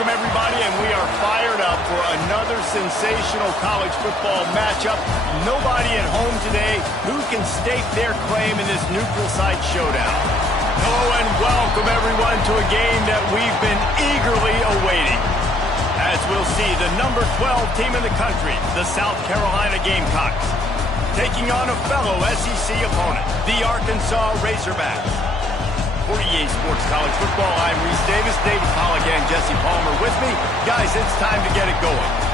Welcome, everybody, and we are fired up for another sensational college football matchup. Nobody at home today who can stake their claim in this neutral site showdown. Hello and welcome, everyone, to a game that we've been eagerly awaiting. As we'll see, the number 12 team in the country, the South Carolina Gamecocks, taking on a fellow SEC opponent, the Arkansas Razorbacks. For EA Sports College Football, I'm Reese Davis, David Pollack, and Jesse Palmer with me. Guys, it's time to get it going.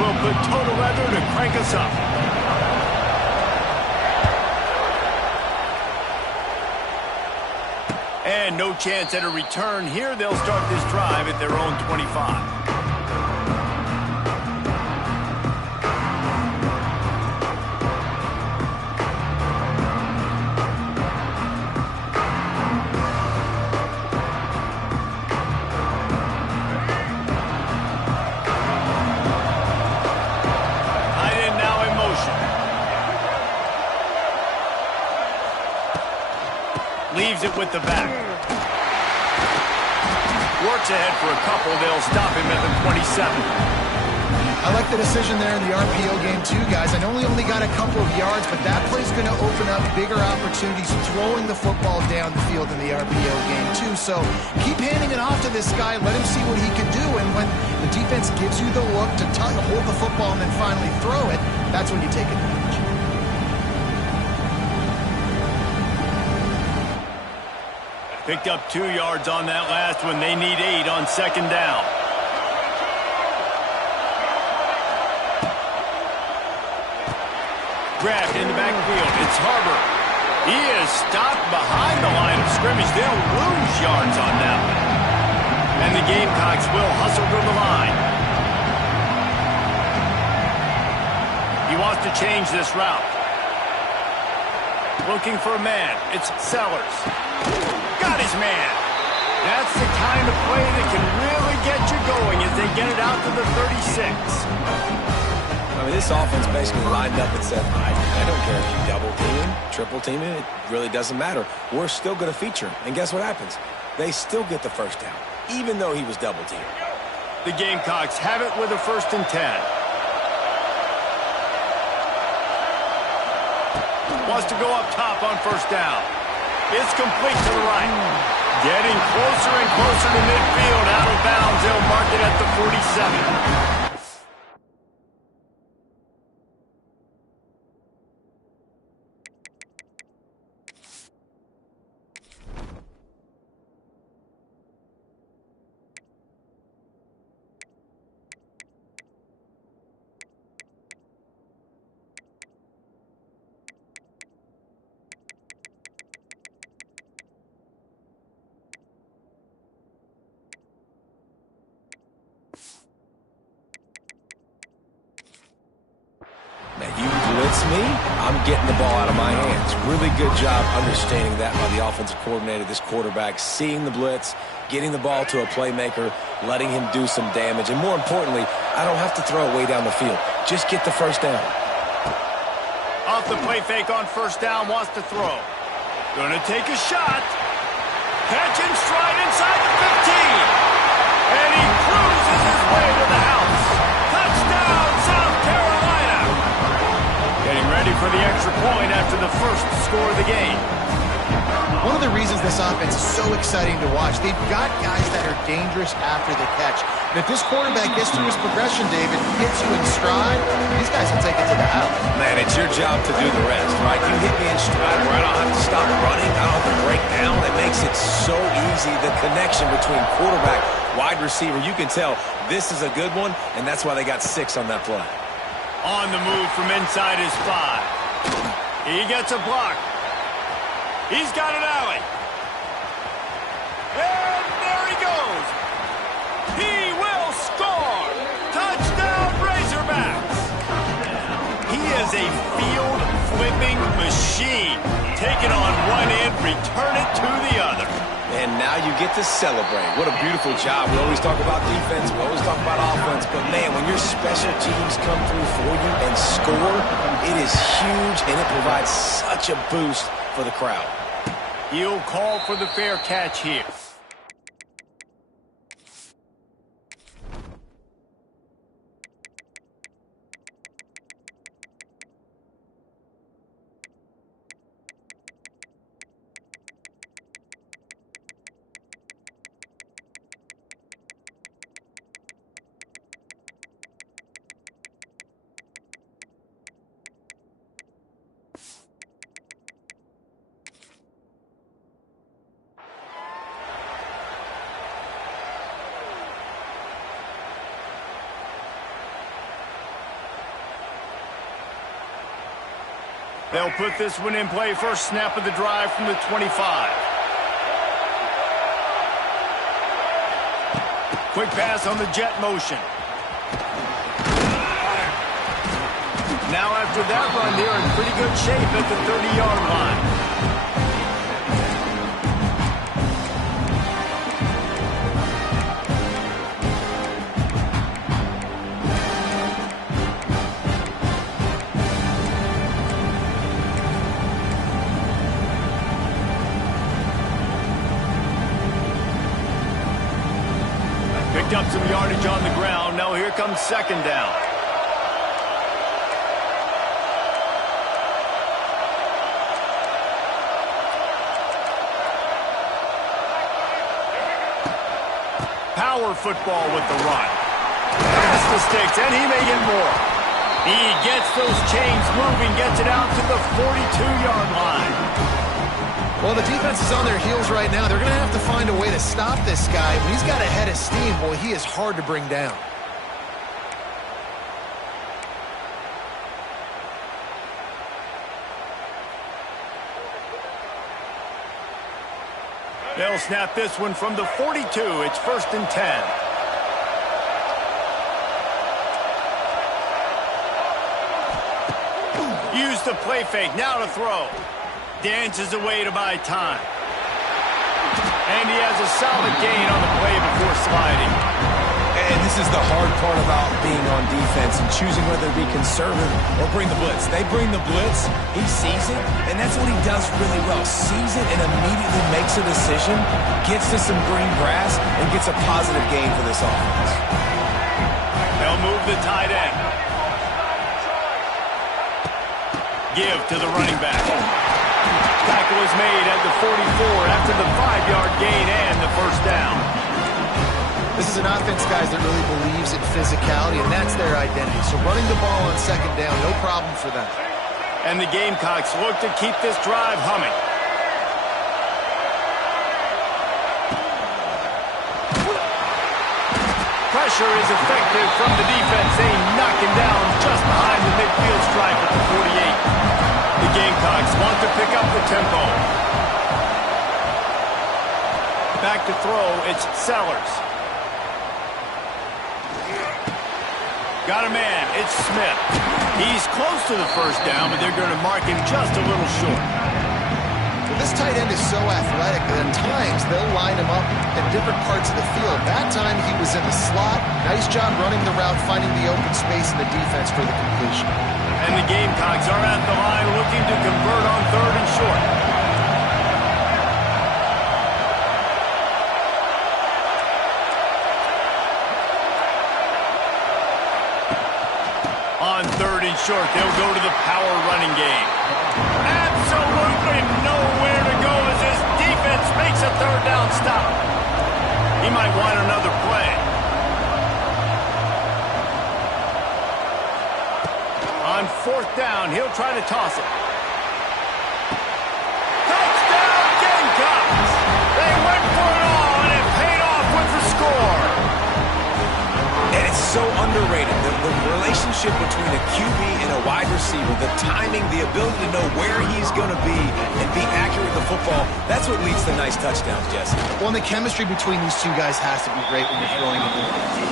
will put total leather to crank us up. And no chance at a return here. They'll start this drive at their own 25. Leaves it with the back. Works ahead for a couple. They'll stop him at the 27. I like the decision there in the RPO game too, guys. I know he only got a couple of yards, but that play's going to open up bigger opportunities throwing the football down the field in the RPO game too. So keep handing it off to this guy. Let him see what he can do. And when the defense gives you the look to hold the football and then finally throw it, that's when you take advantage. Picked up 2 yards on that last one. They need 8 on second down. Grabbed in the backfield. It's Harbor. He is stopped behind the line of scrimmage. They'll lose yards on that one. And the Gamecocks will hustle to the line. He wants to change this route. Looking for a man. It's Sellers. Got his man. That's the kind of play that can really get you going as they get it out to the 36. I mean, this offense basically lined up and said, I don't care if you double team him, triple team him, it really doesn't matter. We're still going to feature him. And guess what happens? They still get the first down, even though he was double teamed. The Gamecocks have it with a 1st and 10. Wants to go up top on 1st down. It's complete to the right. Getting closer and closer to midfield. Out of bounds. They'll mark it at the 47. Me, I'm getting the ball out of my hands. Really good job understanding that by the offensive coordinator, this quarterback, seeing the blitz, getting the ball to a playmaker, letting him do some damage, and more importantly, I don't have to throw it way down the field. Just get the first down. Off the play fake on 1st down, wants to throw. Gonna take a shot. Catch and stride inside the 15. And he cruises his way to the house. Touchdown, South Carolina. Getting ready for the extra point after the first score of the game. One of the reasons this offense is so exciting to watch, they've got guys that are dangerous after the catch. And if this quarterback gets through his progression, David, hits you in stride, these guys will take it to the house. Man, it's your job to do the rest, right? You hit me in stride where I don't have to stop running, I don't have to break down. It makes it so easy, the connection between quarterback, wide receiver. You can tell this is a good one, and that's why they got 6 on that play. On the move from inside his 5. He gets a block. He's got an alley. And there he goes. He will score. Touchdown, Razorbacks. He is a field-flipping machine. Take it on one end, return it to the other. And now you get to celebrate. What a beautiful job. We always talk about defense. We always talk about offense. But, man, when your special teams come through for you and score, it is huge, and it provides such a boost for the crowd. He'll call for the fair catch here. They'll put this one in play. First snap of the drive from the 25. Quick pass on the jet motion. Now after that run, they're in pretty good shape at the 30-yard line. Picked up some yardage on the ground. Now here comes second down. Power football with the run. Pass the sticks, and he may get more. He gets those chains moving, gets it out to the 42-yard line. Well, the defense is on their heels right now. They're going to have to find a way to stop this guy. When he's got a head of steam, boy, he is hard to bring down. They'll snap this one from the 42. It's 1st and 10. Use the play fake. Now to throw. Dances away to buy time. And he has a solid gain on the play before sliding. And this is the hard part about being on defense and choosing whether to be conservative or bring the blitz. They bring the blitz, he sees it, and that's what he does really well. Sees it and immediately makes a decision, gets to some green grass, and gets a positive gain for this offense. They'll move the tight end. Give to the running back. Tackle is made at the 44 after the 5-yard gain and the first down. This is an offense, guys, that really believes in physicality, and that's their identity. So running the ball on second down, no problem for them. And the Gamecocks look to keep this drive humming. Pressure is effective from the defense. They knock him down just behind the midfield stripe at the 48. The Gamecocks want to pick up the tempo. Back to throw, it's Sellers. Got a man, it's Smith. He's close to the first down, but they're going to mark him just a little short. Well, this tight end is so athletic that at times they'll line him up in different parts of the field. That time he was in the slot. Nice job running the route, finding the open space in the defense for the completion. And the Gamecocks are at the line looking to convert on 3rd and short. On 3rd and short, they'll go to the power running game. Absolutely nowhere to go as his defense makes a 3rd down stop. He might want another play. On 4th down, he'll try to toss it. Touchdown, Gamecocks! They went for it all, and it paid off with the score. And it's so underrated. The relationship between a QB and a wide receiver, the timing, the ability to know where he's going to be and be accurate with the football, that's what leads to nice touchdowns, Jesse. Well, and the chemistry between these two guys has to be great when you're throwing it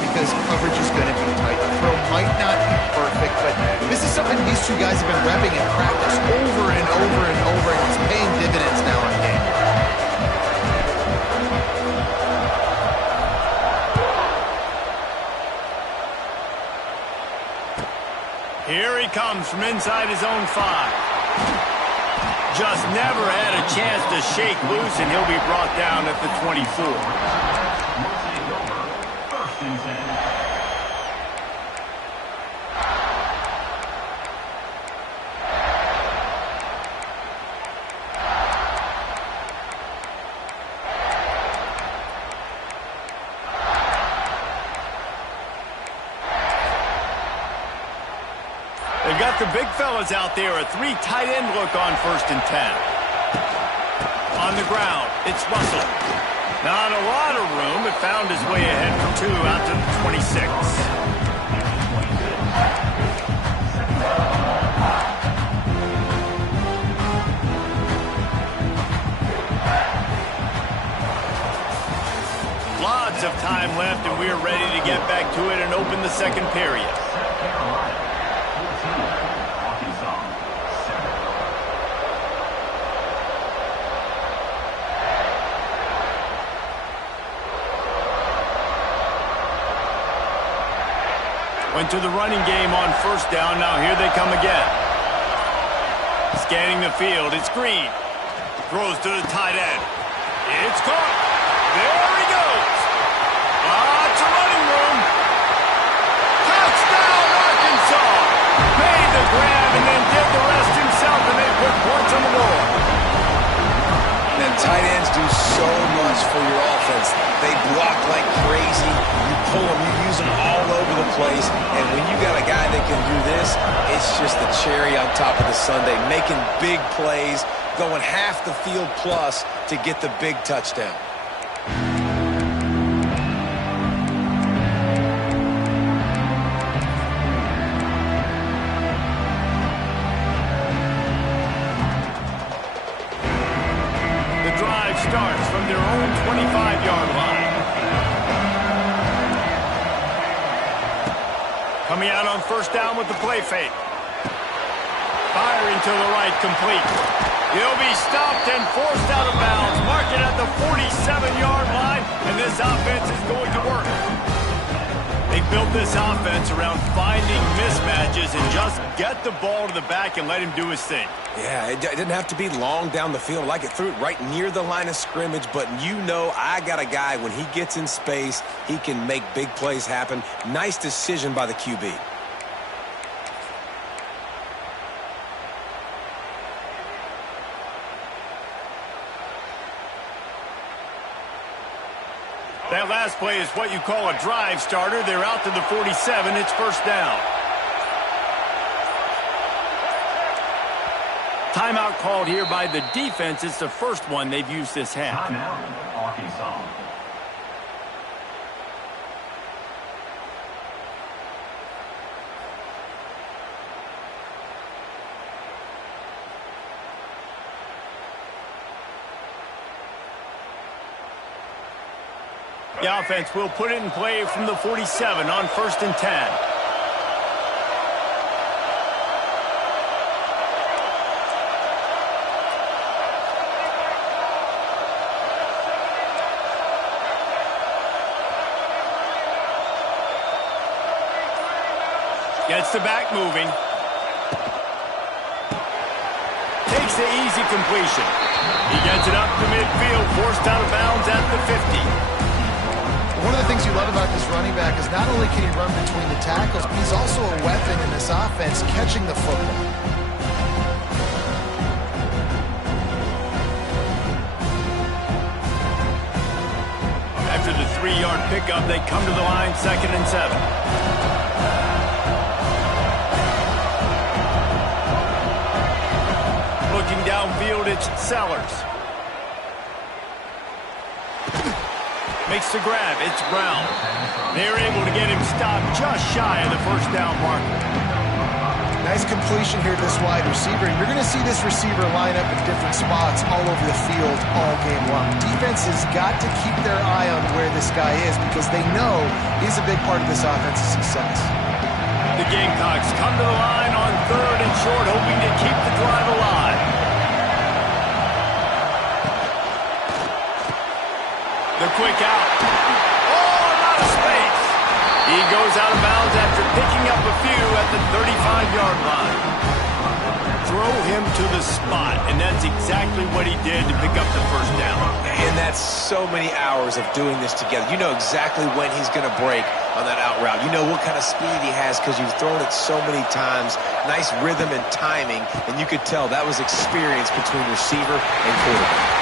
because coverage is going to be tight. The throw might not be perfect, but this is something these two guys have been repping in practice over and over and over, and it's paying dividends now in game. Here he comes from inside his own 5. Just never had a chance to shake loose, and he'll be brought down at the 24. They've got the big fellas out there, a 3 tight end look on 1st and 10. On the ground, it's Russell. Not a lot of room, but found his way ahead for 2 out to the 26. back to it and open the second period. Went to the running game on first down. Now here they come again. Scanning the field. It's Green. Throws to the tight end. It's caught. There he goes. Lots of running room. Touchdown, Arkansas. Made the grab and then did the rest himself, and they put points on the board. And tight ends do so much for your offense. They block like crazy. You pull them, you use them all over the place. And when you got a guy that can do this, it's just the cherry on top of the sundae, making big plays, going half the field plus to get the big touchdown. Starts from their own 25-yard line. Coming out on first down with the play fake. Firing to the right, complete. He'll be stopped and forced out of bounds. Mark it at the 47-yard line, and this offense is going to work. They built this offense around finding mismatches and just get the ball to the back and let him do his thing. Yeah, it didn't have to be long down the field. Like it threw it right near the line of scrimmage, but you know I got a guy, when he gets in space, he can make big plays happen. Nice decision by the QB. That last play is what you call a drive starter. They're out to the 47. It's first down. Timeout called here by the defense. It's the first one they've used this half. Timeout, Arkansas. The offense will put it in play from the 47 on first and 10. Gets the back moving. Takes the easy completion. He gets it up to midfield, forced out of bounds at the 50. One of the things you love about this running back is not only can he run between the tackles, but he's also a weapon in this offense catching the football. After the 3-yard pickup, they come to the line, 2nd and 7. Looking downfield, it's Sellers. Makes the grab. It's Brown. They're able to get him stopped just shy of the first down marker. Nice completion here to this wide receiver. And you're going to see this receiver line up in different spots all over the field all game long. Defense has got to keep their eye on where this guy is because they know he's a big part of this offense's success. The Gamecocks come to the line on 3rd and short, hoping to keep the drive alive. The quick out. Oh, a lot of space. He goes out of bounds after picking up a few at the 35-yard line. Throw him to the spot, and that's exactly what he did to pick up the first down. And that's so many hours of doing this together. You know exactly when he's going to break on that out route. You know what kind of speed he has because you've thrown it so many times. Nice rhythm and timing, and you could tell that was experience between receiver and quarterback.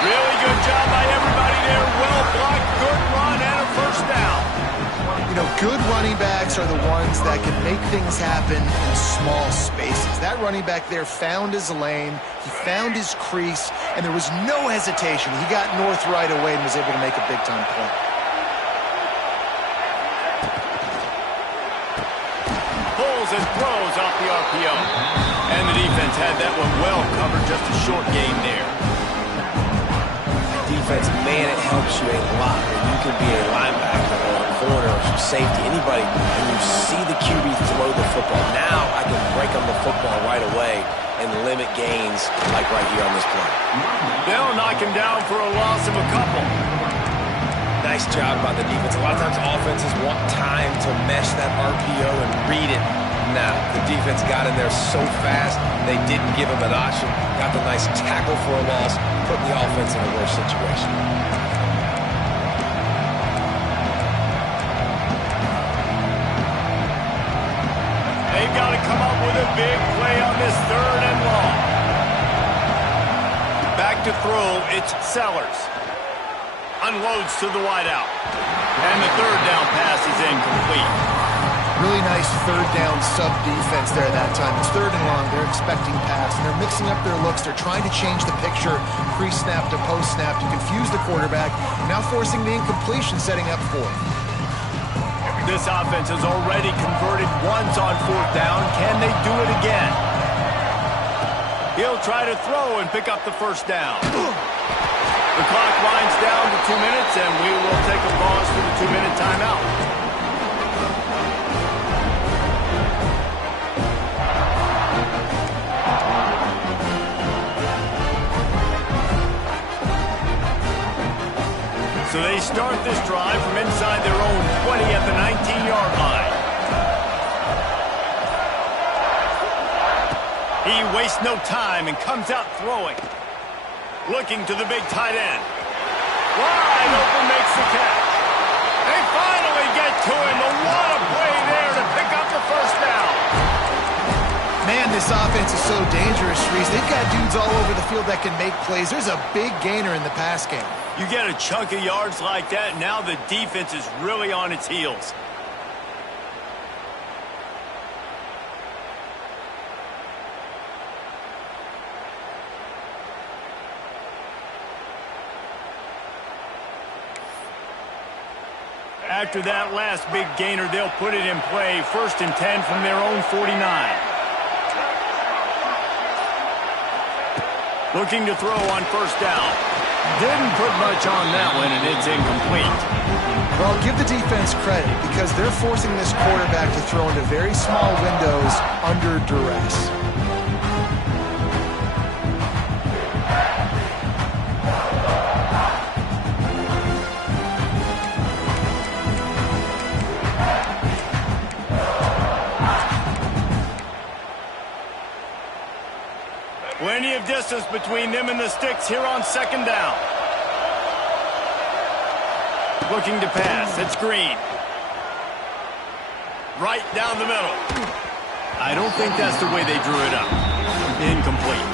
Really good job by everybody there. Well blocked, good run, and a first down. You know, good running backs are the ones that can make things happen in small spaces. That running back there found his lane, he found his crease, and there was no hesitation. He got north right away and was able to make a big-time play. Pulls and throws off the RPO. And the defense had that one well covered, just a short gain there. Defense, man, it helps you a lot when you can be a linebacker or a corner, safety, anybody, and you see the QB throw the football. Now I can break on the football right away and limit gains like right here on this play. They'll knock him down for a loss of a couple. Nice job by the defense. A lot of times offenses want time to mesh that RPO and read it. Now, the defense got in there so fast, they didn't give him an option. Got the nice tackle for a loss, putting the offense in a worse situation. They've got to come up with a big play on this 3rd and long. Back to throw, it's Sellers. Unloads to the wideout. And the 3rd down pass is incomplete. Really nice 3rd down sub-defense there that time. It's 3rd and long. They're expecting pass, and they're mixing up their looks. They're trying to change the picture pre-snap to post-snap to confuse the quarterback, now forcing the incompletion, setting up 4th. This offense has already converted once on 4th down. Can they do it again? He'll try to throw and pick up the 1st down. The clock winds down to 2 minutes, and we will take a pause for the 2-minute timeout. So they start this drive from inside their own 20 at the 19-yard line. He wastes no time and comes out throwing. Looking to the big tight end. Wide open, makes the catch. They finally get to him. A lot of play there to pick up the 1st down. Man, this offense is so dangerous, Reese. They've got dudes all over the field that can make plays. There's a big gainer in the pass game. You get a chunk of yards like that, now the defense is really on its heels. After that last big gainer, they'll put it in play. 1st and 10 from their own 49. Looking to throw on 1st down. Didn't put much on that one, and it's incomplete. Well, give the defense credit because they're forcing this quarterback to throw into very small windows under duress. Plenty of distance between them and the sticks here on 2nd down. Looking to pass. It's Green. Right down the middle. I don't think that's the way they drew it up. Incomplete.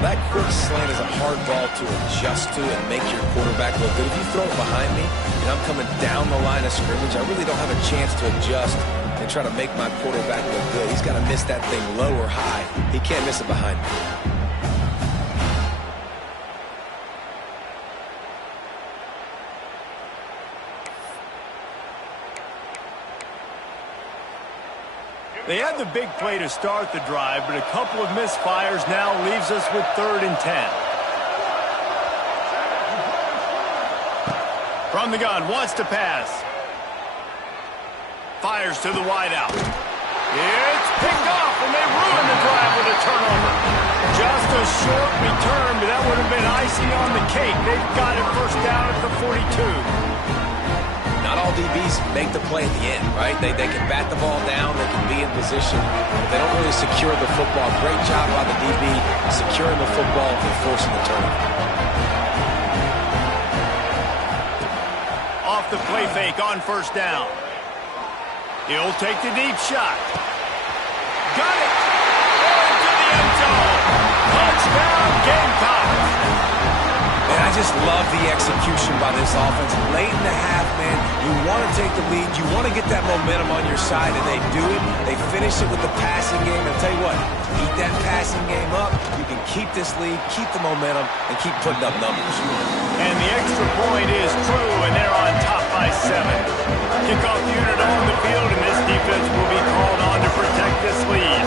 That quick slant is a hard ball to adjust to and make your quarterback look good. If you throw it behind me and I'm coming down the line of scrimmage, I really don't have a chance to adjust and try to make my quarterback look good. He's got to miss that thing low or high. He can't miss it behind me. They had the big play to start the drive, but a couple of misfires now leaves us with 3rd and 10. From the gun, wants to pass. Fires to the wideout. It's picked off, and they ruin the drive with a turnover. Just a short return, but that would have been icing on the cake. They've got it 1st down at the 42. Not all DBs make the play at the end, right? They can bat the ball down, they can be in position, but they don't really secure the football. Great job by the DB securing the football and forcing the turnover. Off the play fake on 1st down. He'll take the deep shot. Got it! Into the end zone. Touchdown, Gamecocks! And I just love the execution by this offense. Late in the half, man, you want to take the lead. You want to get that momentum on your side, and they do it. They finish it with the passing game. I'll tell you what, keep that passing game up. You can keep this lead, keep the momentum, and keep putting up numbers. And the extra point is true, and they're on top by 7. Kickoff unit on the field, and this defense will be called on to protect this lead.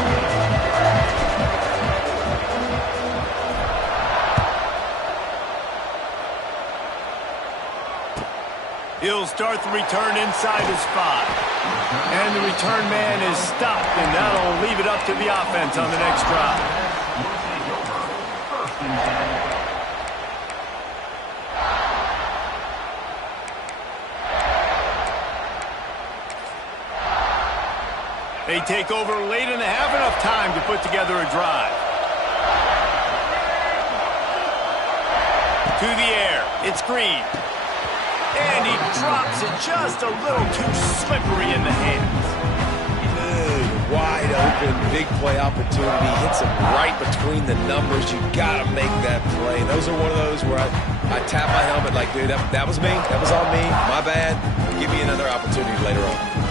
He'll start the return inside his 5. And the return man is stopped, and that'll leave it up to the offense on the next drive. They take over late and have enough time to put together a drive. To the air, it's Green. And he drops it just a little too slippery in the hands. Good, wide open, big play opportunity. Hits him right between the numbers. You got to make that play. Those are one of those where I tap my helmet like, dude, that was me. That was on me. My bad. Give me another opportunity later on.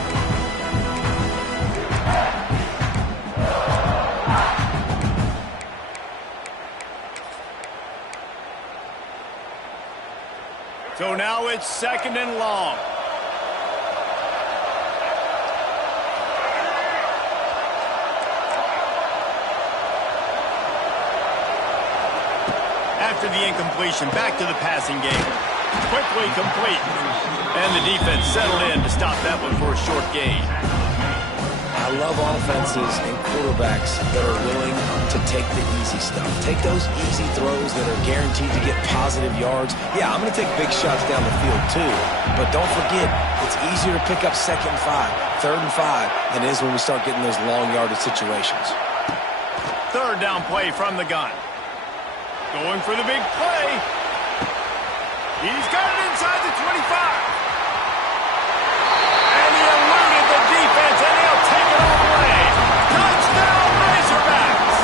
So now it's 2nd and long. After the incompletion, back to the passing game. Quickly complete. And the defense settled in to stop that one for a short gain. I love offenses and quarterbacks that are willing to take the easy stuff. Take those easy throws that are guaranteed to get positive yards. Yeah, I'm going to take big shots down the field too. But don't forget, it's easier to pick up 2nd and 5, 3rd and 5 than it is when we start getting those long yardage situations. 3rd down play from the gun. Going for the big play. He's got it inside the 25. And he eluded the defense, and he'll take it all the way. Touchdown, Razorbacks!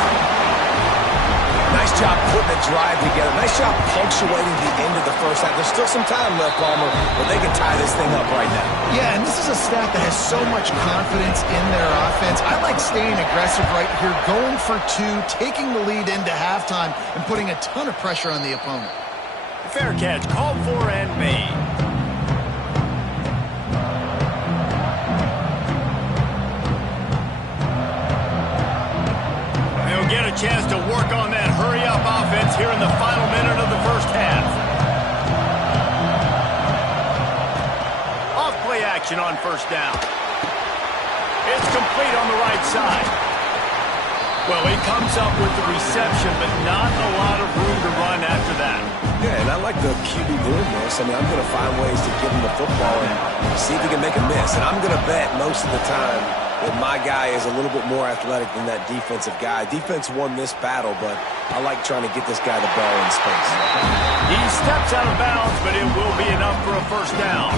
Nice job putting a drive together. Nice job punctuating the end of the first half. There's still some time left, Palmer, but they can tie this thing up right now. Yeah, and this is a staff that has so much confidence in their offense. I like staying aggressive right here, going for 2, taking the lead into halftime, and putting a ton of pressure on the opponent. Fair catch, called for and made. They'll get a chance to work on that hurry-up offense here in the final minute of the first half. Off-play action on 1st down. It's complete on the right side. Well, he comes up with the reception, but not a lot of room to run after that. Yeah, and I like the QB doing this. I mean, I'm going to find ways to give him the football and see if he can make a miss. And I'm going to bet most of the time that my guy is a little bit more athletic than that defensive guy. Defense won this battle, but I like trying to get this guy the ball in space. He steps out of bounds, but it will be enough for a 1st down.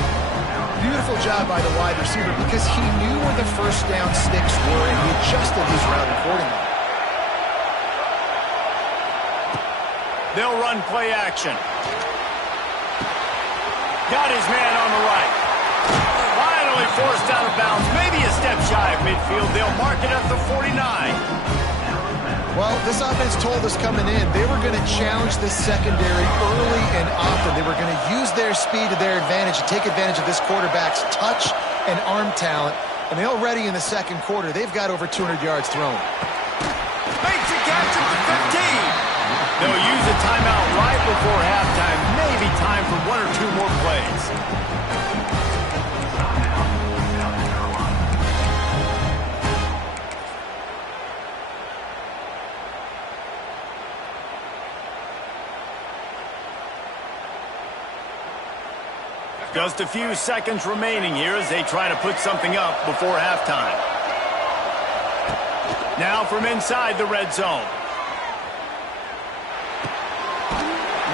Beautiful job by the wide receiver because he knew where the 1st down sticks were, and he adjusted his route accordingly. They'll run play action. Got his man on the right. Finally forced out of bounds. Maybe a step shy of midfield. They'll mark it at the 49. Well, this offense told us coming in they were going to challenge this secondary early and often. They were going to use their speed to their advantage and take advantage of this quarterback's touch and arm talent. And they already in the 2nd quarter, they've got over 200 yards thrown. Makes a catch at the 15. They'll use a timeout right before halftime. Maybe time for 1 or 2 more plays. Just a few seconds remaining here as they try to put something up before halftime. Now from inside the red zone.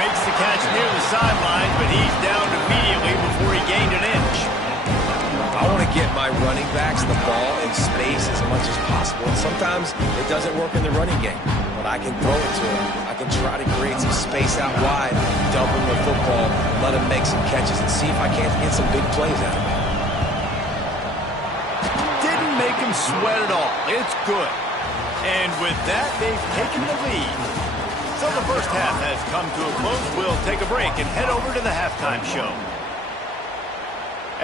Makes the catch near the sideline, but he's down immediately before he gained an inch. I want to get my running backs the ball in space as much as possible. And sometimes it doesn't work in the running game, but I can throw it to him. I can try to create some space out wide, dump him the football, let him make some catches, and see if I can't get some big plays out of him. Didn't make him sweat at all. It's good. And with that, they've taken the lead. So the first half has come to a close. We'll take a break and head over to the halftime show.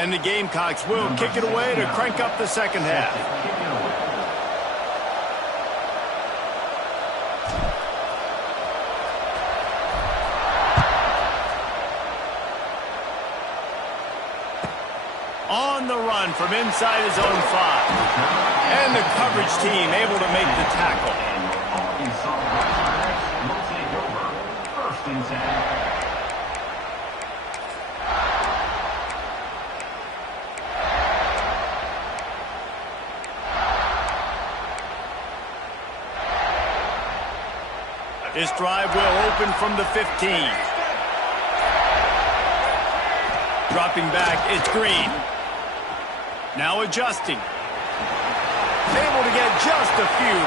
And the Gamecocks will kick it away to crank up the 2nd half. run from inside his own 5. And the coverage team able to make the tackle. First and 10. This drive will open from the 15. Dropping back, it's Green. Now adjusting. Able to get just a few.